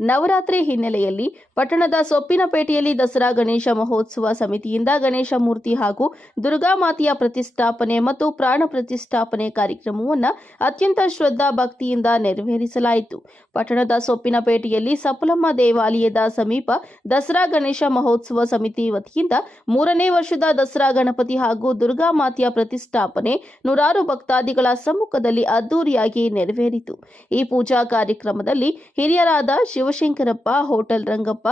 ನವರಾತ್ರಿ ಹಿನ್ನೆಲೆಯಲ್ಲಿ ಪಟ್ಟಣದ ಸೊಪ್ಪಿನಪೇಟೆಯಲ್ಲಿ ದಸರಾ ಗಣೇಶ ಮಹೋತ್ಸವ ಸಮಿತಿಯಿಂದ ಗಣೇಶ ಮೂರ್ತಿ ಹಾಗೂ ದುರ್ಗಾಮಾತೆಯ ಪ್ರತಿಷ್ಠಾಪನೆ ಮತ್ತು ಪ್ರಾಣ ಪ್ರತಿಷ್ಠಾಪನೆ ಕಾರ್ಯಕ್ರಮವನ್ನು ಅತ್ಯಂತ ಶ್ರದ್ಧಾ ಭಕ್ತಿಯಿಂದ ನೆರವೇರಿಸಲಾಯಿತು. ಪಟ್ಟಣದ ಸೊಪ್ಪಿನಪೇಟೆಯಲ್ಲಿ ಸಪ್ಪಲಮ್ಮ ದೇವಾಲಯದ ಸಮೀಪ ದಸರಾ ಗಣೇಶ ಮಹೋತ್ಸವ ಸಮಿತಿ ವತಿಯಿಂದ 3ನೇ ವರ್ಷದ ದಸರಾ ಗಣಪತಿ ಹಾಗೂ ದುರ್ಗಾಮಾತೆಯ ಪ್ರತಿಷ್ಠಾಪನೆ ನೂರಾರು ಭಕ್ತಾದಿಗಳ ಸಮ್ಮುಖದಲ್ಲಿ ಅದ್ದೂರಿಯಾಗಿ ನೆರವೇರಿತು. ಈ ಪೂಜಾ ಕಾರ್ಯಕ್ರಮದಲ್ಲಿ ಹಿರಿಯರಾದ ಶಿವಶಂಕರಪ್ಪ, ಹೋಟೆಲ್ ರಂಗಪ್ಪ,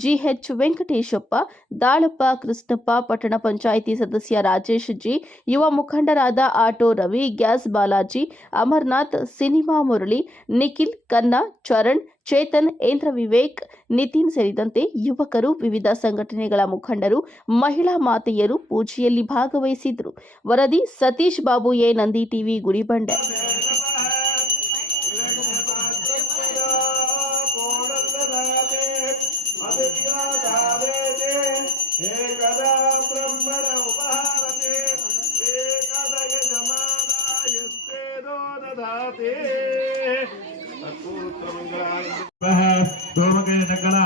ಜಿಎಚ್ ವೆಂಕಟೇಶಪ್ಪ, ದಾಳಪ್ಪ ಕೃಷ್ಣಪ್ಪ, ಪಟ್ಟಣ ಪಂಚಾಯಿತಿ ಸದಸ್ಯ ರಾಜೇಶ್ ಜಿ, ಯುವ ಮುಖಂಡರಾದ auto Ravi, gas Balaji, Amarnath, cinema Murali, Nikhil, Kanna, Charan, Chetan, ಏಂದ್ರ ವಿವೇಕ್, ನಿತಿನ್ ಸೇರಿದಂತೆ ಯುವಕರು, ವಿವಿಧ ಸಂಘಟನೆಗಳ ಮುಖಂಡರು, ಮಹಿಳಾ ಮಾತೆಯರು ಪೂಜೆಯಲ್ಲಿ ಭಾಗವಹಿಸಿದ್ರು. ವರದಿ ಸತೀಶ್ ಬಾಬು, ಎ ನಂದಿ ಟಿವಿ, ಗುಡಿಬಂಡೆ.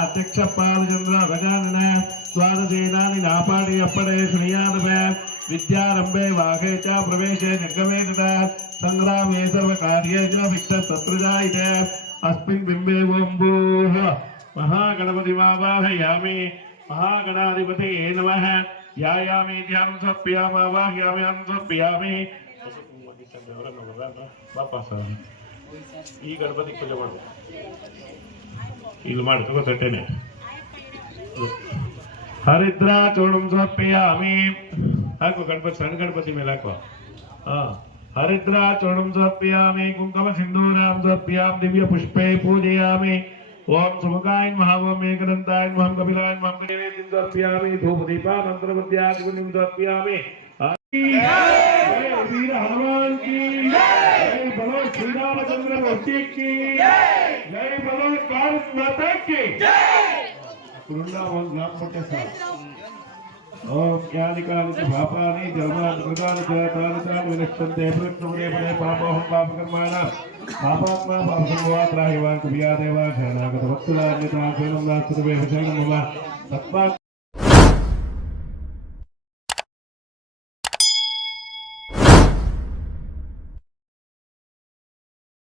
अध्यक्ष पालचंद्र गजानन द्वादशेनानि नापाणि अपणे श्रेयानव विद्यारंभे वाघे च प्रवेशे निर्गमे तथा संग्रामे सर्वकार्ये च वित्ततत्प्रजायते अस्मिन् बिम्बे ओम्भूः महागणपतिमावाहयामि महागणाधिपतये नमः ध्यायामि ध्यानं समर्पयामि समर्पयामि ಈ ಗಣಪತಿ ಪೂಜೆ ಮಾಡು ಇಲ್ಲಿ ಮಾಡಿ ತಗೋ ತಟ್ಟೆನೆ ಹರಿದ್ರಾ ಚೂರ್ಣಂ ಸಮರ್ಪಯಾಮಿ ಹಾಕು ಗಣಪತಿ ಸಣ್ಣ ಗಣಪತಿ ಮೇಲೆ ಹಾಕುವ ಹರಿದ್ರಾ ಚೂರ್ಣಂ ಸಮರ್ಪಯಾಮಿ ಕುಂಕುಮ ಸಿಂಧೂರಾಂ ಸಮರ್ಪಯಾಮಿ ದಿವ್ಯ ಪುಷ್ಪೇ ಪೂಜಯಾಮಿ ಓಂ ಸುಮುಖಾಯ ನಮಃ ಓಂ ಏಕದಂತಾಯ ನಮಃ ಕಪಿಲಾಯ ನಮಃ ನೈವೇದ್ಯಂ ಸಮರ್ಪಯಾಮಿ ಧೂಪದೀಪಾನಂತರಮಧ್ಯಾದಿಪುಣ್ಯಂ ಸಮರ್ಪಯಾಮಿ वीर हनुमान की जय, बोलो श्री रामचंद्र मूर्ति की जय, बोलो भारत माता की जय। वृंदावन ग्राम पट्टेसार ओम ज्ञानिकानि पापानि जन्मानि कृतानि च विनश्यन्ते प्रकृते पदे पापोऽहं पापकर्माणां पापात्मा पापसंभवात् राहिवान् कवियादेव शरणागत भक्तुलान्यथा शरणं नास्ति तवे शरणं मम तस्मात्